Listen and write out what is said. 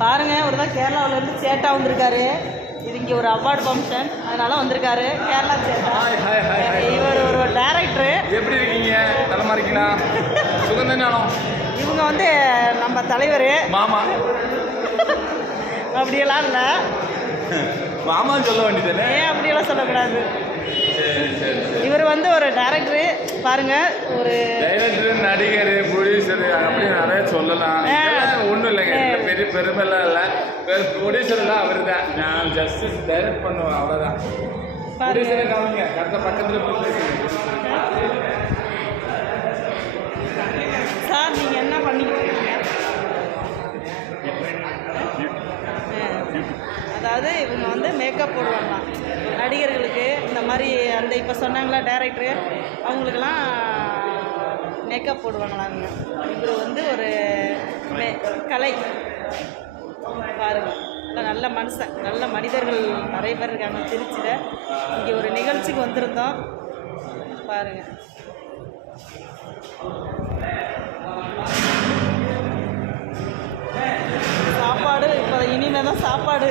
பாருங்கள், ஒரு தான் கேரளாவிலேருந்து சேட்டா வந்திருக்காரு. இது இங்கே ஒரு அவார்டு ஃபங்க்ஷன், அதனால வந்திருக்காரு. கேரளா சேட்டா. இவர் ஒரு டைரக்டரு. எப்படி இருக்கீங்க? நலமா இருக்கீங்களா? சுகந்தனானோ இவங்க வந்து நம்ம தலைவர் மாமா. அப்படியெல்லாம் இல்லை, மாமான்னு சொல்ல வேண்டியதானே? ஏன் அப்படியெல்லாம் சொல்லக்கூடாது. இவர் வந்து ஒரு டைரக்டரு. பாருங்க, ஒரு டைரக்டர், நடிகர், ப்ரொடியூசர் அப்படி நிறைய சொல்லலாம். ஒன்றும் இல்லைங்க, பெரிய பெருமைலாம் இல்லை. ப்ரொடியூசர்லாம் அவர் தான். நான் ஜஸ்ட் டைரக்ட் பண்ணுவேன், அவ்வளோதான். ப்ரொடியூசரை காமிங்க, கரெக்டாக பக்கத்தில் சார். நீங்கள் என்ன பண்ணிக்கிட்டு இருக்கீங்க? அதாவது இவங்க வந்து மேக்கப் போடுவாங்களாம் நடிகர்களுக்கு. இந்த மாதிரி அந்த இப்போ சொன்னாங்களா டைரக்டரு, அவங்களுக்கெல்லாம் மேக்கப் போடுவாங்களாங்க. இவர் வந்து ஒரு கலை பாருங்கள். நல்ல மனுஷன், நல்ல மனிதர்கள் நிறைய பேர் இருக்காங்க திருச்சியில். இங்கே ஒரு நிகழ்ச்சிக்கு வந்திருந்தோம் பாருங்கள். சாப்பாடு இப்போ இனிமேல் தான் சாப்பாடு.